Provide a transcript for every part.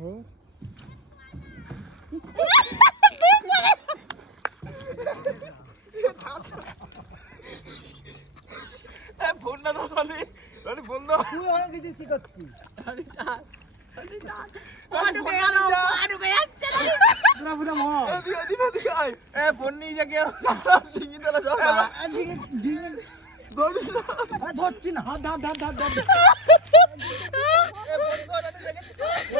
ধরছি না। হাত হাত হাত হাত হাত এ ফোন কর আমি দেখে দাদাকে বাঁচাবো দাদা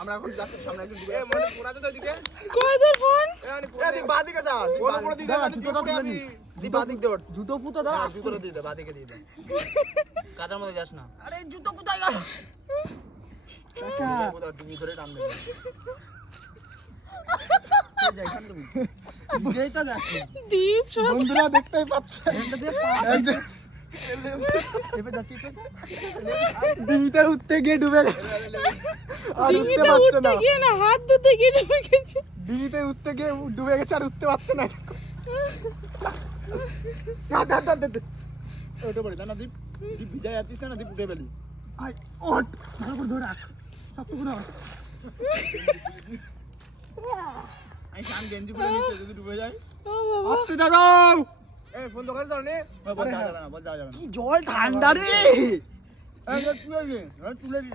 আমরা এখন যাচ্ছি সামনে মনে তো দিকে তোর ফোন? বাদিকে যা বড় বড় দিদে দাদা, না। দি বাদিক দে জুতো পুতো দাও হ্যাঁ জুতোটা দিয়ে দে বাদিকে দিয়ে দে। কাদার মধ্যে যাস না। আরে জুতো কোথায় গেল। কাকা কোথাও ডিঙি ধরে টান দে। বন্ধুরা দেখতেই পাচ্ছে। ডিঙিতে উঠতে গিয়ে ডুবে গেছে। আর উঠতে পারছে না। গিয়ে না হাত ধুতে গিয়ে ডুবে গেছে। উঠতে গিয়ে ডুবে গেছে আর উঠতে পারছে না ওটা পড়ে দীপ দীপ আছিস না দীপ উঠে পেলি আয় ওট ভালো করে ধরে রাখ। সব তো করে আমি গেঞ্জি পরে নিচে যদি ডুবে যাই। বাবা। দাঁড়াও। এই ফোন দোকানে দাও নে বল যাওয়া যাবে না বল যাওয়া যাবে না। কি জল ঠান্ডা রে। তুলে তুলে দিই